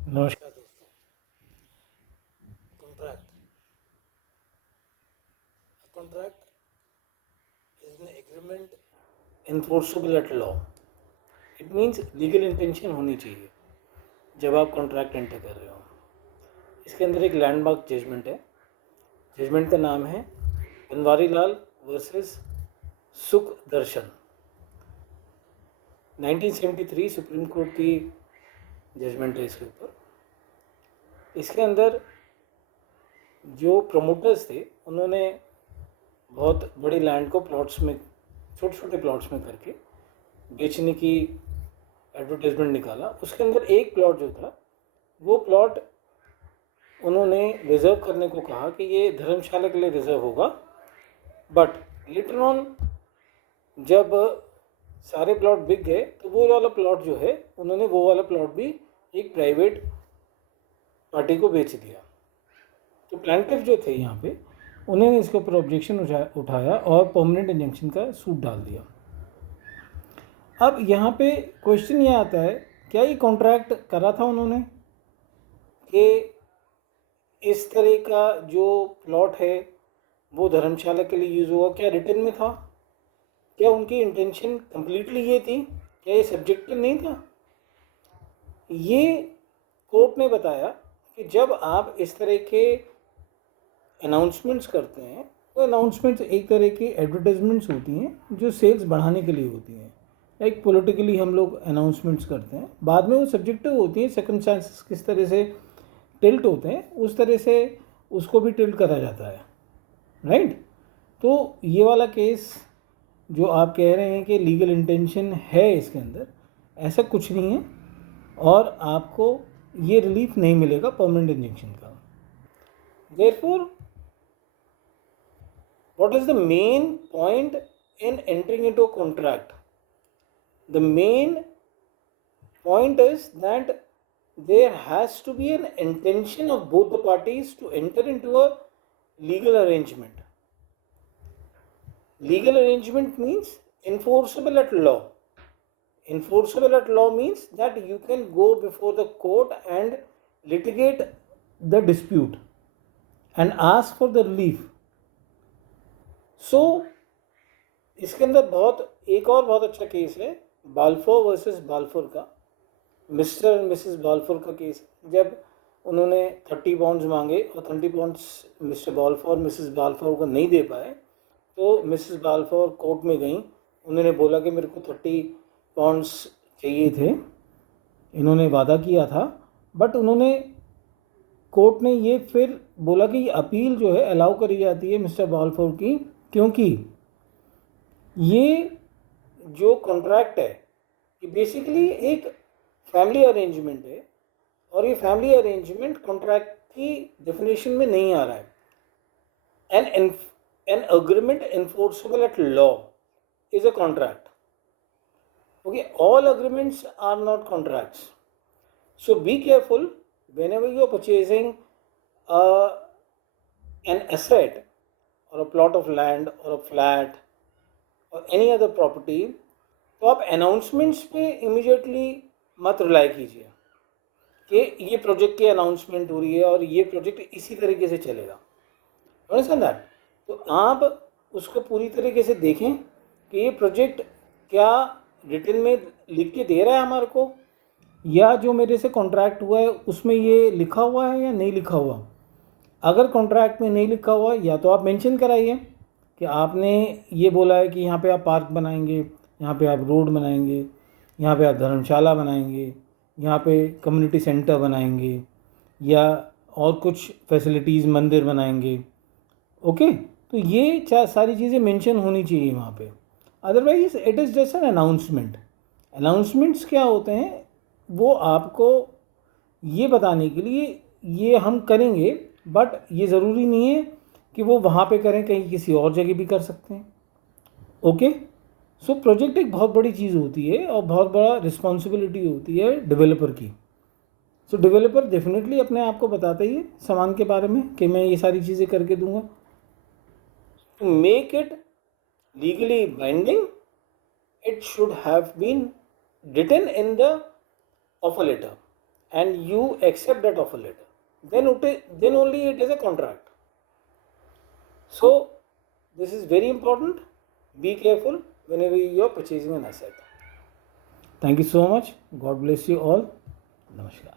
नमस्कार दोस्तों। Contract contract is an agreement enforceable at law. It means legal intention होनी चाहिए जब आप कॉन्ट्रैक्ट एंटर कर रहे हो। इसके अंदर एक लैंडमार्क जजमेंट है। जजमेंट का नाम है बनवारी लाल वर्सेस सुख दर्शन। 1973 सुप्रीम कोर्ट की जजमेंट है इसके ऊपर। इसके अंदर जो प्रमोटर्स थे उन्होंने बहुत बड़ी लैंड को प्लॉट्स में, छोटे छोटे प्लॉट्स में करके बेचने की एडवर्टाइजमेंट निकाला। उसके अंदर एक प्लॉट जो था वो प्लॉट उन्होंने रिज़र्व करने को कहा कि ये धर्मशाला के लिए रिज़र्व होगा। बट लेटर ऑन जब सारे प्लॉट बिक गए तो वो वाला प्लॉट जो है उन्होंने वो वाला प्लॉट भी एक प्राइवेट पार्टी को बेच दिया। तो प्लांटिफ जो थे यहाँ पे उन्होंने इसके ऊपर ऑब्जेक्शन उठाया और परमानेंट इंजंक्शन का सूट डाल दिया। अब यहाँ पे क्वेश्चन ये आता है, क्या ये कॉन्ट्रैक्ट करा था उन्होंने कि इस तरह का जो प्लॉट है वो धर्मशाला के लिए यूज़ होगा? क्या रिटर्न में था? क्या उनकी इंटेंशन कंप्लीटली ये थी? क्या ये सब्जेक्टिव नहीं था? ये कोर्ट ने बताया कि जब आप इस तरह के अनाउंसमेंट्स करते हैं तो अनाउंसमेंट्स एक तरह की एडवर्टाइजमेंट्स होती हैं जो सेल्स बढ़ाने के लिए होती हैं। लाइक पॉलिटिकली हम लोग अनाउंसमेंट्स करते हैं, बाद में वो सब्जेक्टिव होती है, सर्कमस्टांसेस किस तरह से टिल्ट होते हैं उस तरह से उसको भी टिल्ट करा जाता है, राइट? तो ये वाला केस जो आप कह रहे हैं कि लीगल इंटेंशन है इसके अंदर, ऐसा कुछ नहीं है और आपको ये रिलीफ नहीं मिलेगा परमानेंट इंजेक्शन का। Therefore what is the main point in entering into a contract? The main point is that there has to be an intention of both the parties to enter into a legal arrangement. Legal arrangement means enforceable at law. Enforceable at law means that you can go before the court and litigate the dispute and ask for the relief. इसके अंदर एक और बहुत अच्छा case है Balfour versus Balfour का, mister and Mrs Balfour का case. जब उन्होंने 30 पाउंड्स मांगे और 30 pounds mister Balfour Mrs Balfour को नहीं दे पाए तो मिसेस बाल्फोर कोर्ट में गई। उन्होंने बोला कि मेरे को 30 पाउंड्स चाहिए थे, इन्होंने वादा किया था। बट उन्होंने कोर्ट ने ये फिर बोला कि ये अपील जो है अलाउ करी जाती है मिस्टर बाल्फोर की, क्योंकि ये जो कॉन्ट्रैक्ट है ये बेसिकली एक फैमिली अरेंजमेंट है और ये फैमिली अरेंजमेंट कॉन्ट्रैक्ट की डेफिनेशन में नहीं आ रहा है। An agreement enforceable at law is a contract. Okay, all agreements are not contracts. So be careful whenever you are purchasing an asset or a plot of land or a flat or any other property, तो आप announcements पे immediately मत rely कीजिए कि ये project की announcement हो रही है और ये प्रोजेक्ट इसी तरीके से चलेगा। Understand that? तो आप उसको पूरी तरीके से देखें कि ये प्रोजेक्ट क्या रिटन में लिख के दे रहा है हमारे को, या जो मेरे से कॉन्ट्रैक्ट हुआ है उसमें ये लिखा हुआ है या नहीं लिखा हुआ। अगर कॉन्ट्रैक्ट में नहीं लिखा हुआ या तो आप मेंशन कराइए कि आपने ये बोला है कि यहाँ पे आप पार्क बनाएंगे, यहाँ पे आप रोड बनाएंगे, यहाँ पे आप धर्मशाला बनाएंगे, यहाँ पे कम्युनिटी सेंटर बनाएंगे या और कुछ फैसिलिटीज़ मंदिर बनाएंगे। ओके, तो ये सारी चीज़ें मेंशन होनी चाहिए वहाँ पे। Otherwise it is just an announcement. Announcements क्या होते हैं, वो आपको ये बताने के लिए ये हम करेंगे, बट ये ज़रूरी नहीं है कि वो वहाँ पे करें, कहीं किसी और जगह भी कर सकते हैं। ओके, सो प्रोजेक्ट एक बहुत बड़ी चीज़ होती है और बहुत बड़ा रिस्पॉन्सिबिलिटी होती है डेवलपर की। सो डेवलपर डेफिनेटली अपने आप को बताता ही है सामान के बारे में कि मैं ये सारी चीज़ें करके दूंगा। To make it legally binding it should have been written in the offer letter and you accept that offer letter, then only it is a contract. So this is very important. Be careful whenever you are purchasing an asset. Thank you so much. God bless you all. Namaskar.